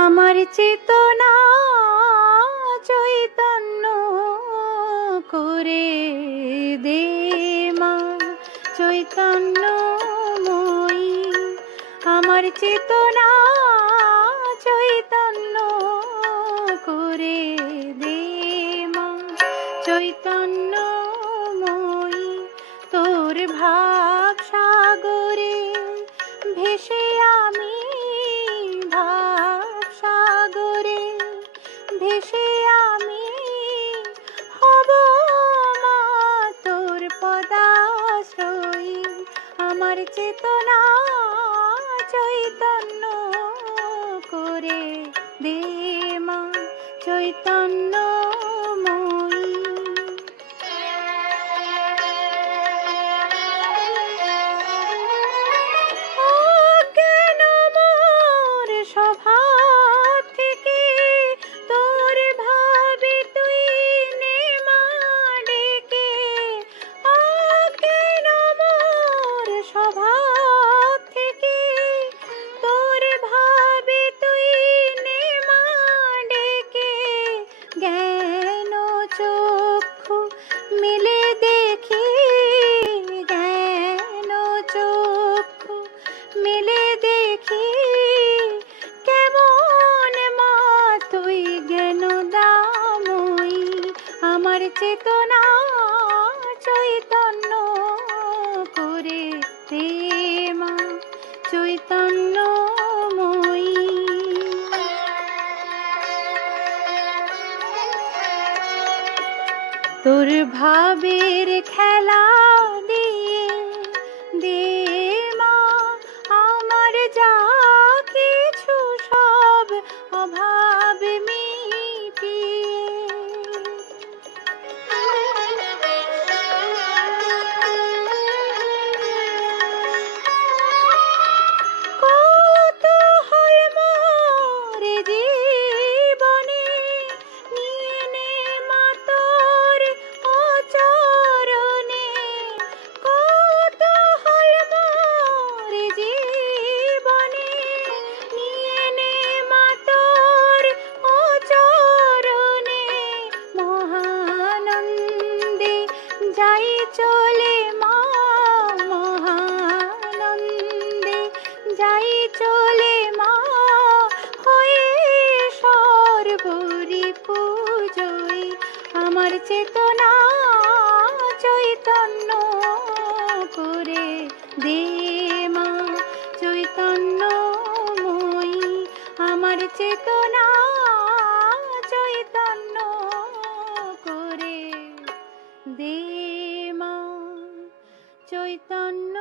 আমার চেতনা চৈতন্য করে দে মা চৈতন্যময়ী। আমার চেতনা চৈতন্য করে দে মা চৈতন্যময়ী। তোর ভাব সাগরে ভেসে আমি, ভাব সাগরে ভেসে আমি হব মা তোর পদাশ্রয়ী। আমার চেতনা চৈতন্য করে দে মা চৈতন্যময়ী। অজ্ঞান মোর স্বভাব থেকে তোর ভাবে তুই নে মা ডেকে। অজ্ঞান মোর স্বভাব থেকে তোর ভাবে তুই নে মা ডেকে। জ্ঞান চক্ষু মিলে দেখি, জ্ঞান চক্ষু মিলে দেখি কেমন মা তুই জ্ঞান দাময়ী। আমার চেতনা চৈতন্য করে দে মা চৈতন্যময়ী। তোর ভাবের খেলা দিয়ে দে মা আমার যা কিছু সব অভাব মিটিয়ে। কৌতূহল মোর জীবনে নিয়ে নে মা তোর চরণে। কৌতূহল মোর জীবনে নিয়ে নে মা তোর চরণে। মহানন্দে যাই চলে মা, মহানন্দে যাই চলে মা হয়ে সর্বরি পূজয়ী। আমার চেতনা চৈতন্য করে দে মা চৈতন্যময়ী। আমার চেতনা চৈতন্য করে দে মা চৈতন্য